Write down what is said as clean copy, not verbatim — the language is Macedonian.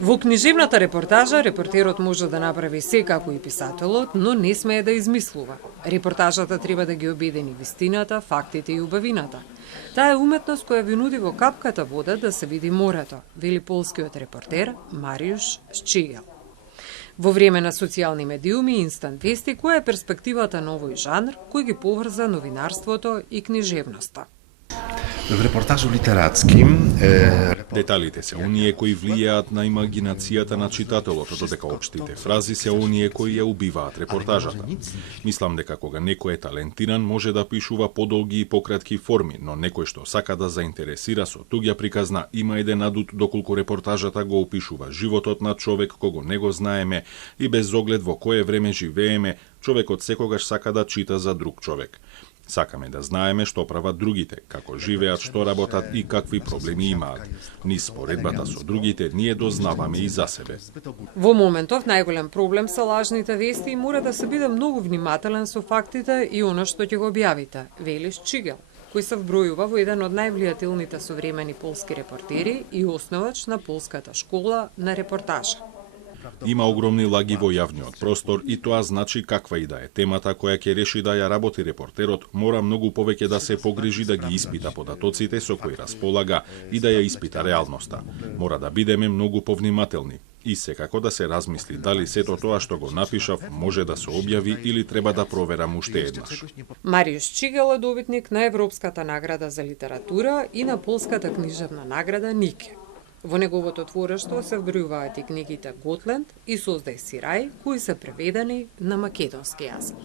Во книжевната репортажа, репортерот може да направи се како и писателот, но не смее да измислува. Репортажата треба да ги обедини вистината, фактите и убавината. Таа е уметност која ви нуди во капката вода да се види морето, вели полскиот репортер Мариуш Шчигел. Во време на социјални медиуми и инстант вести, која е перспективата на овој жанр кој ги поврза новинарството и книжевноста? В репортажу литератски деталите се оние кои влијаат на имагинацијата на читателот, додека општите фрази се оние кои ја убиваат репортажата. Мислам дека кога некој е талентиран може да пишува подолги и пократки форми, но некој што сака да заинтересира со туѓа приказна има еден адут доколку репортажата го опишува животот на човек кого не го знаеме и без оглед во кое време живееме, човекот секогаш сака да чита за друг човек. Сакаме да знаеме што прават другите, како живеат, што работат и какви проблеми имаат. Низ споредбата со другите, ние дознаваме и за себе. Во моментов најголем проблем се лажните вести и мора да се биде многу внимателен со фактите и она што ќе го објавите, вели Шчигел, кој се вбројува во еден од највлијателните современи полски репортери и основач на полската школа на репортажа. Има огромни лаги во јавниот простор и тоа значи каква и да е темата која ќе реши да ја работи репортерот, мора многу повеќе да се погрижи да ги испита податоците со кои располага и да ја испита реалноста. Мора да бидеме многу повнимателни и секако да се размисли дали сето тоа што го напишав може да се објави или треба да проверам уште еднаш. Мариуш Шчигел е добитник на Европската награда за литература и на Полската книжевна награда Нике. Во неговото творештво се вбројуваат и книгите Готленд и Создај си рај, кои се преведени на македонски јазик.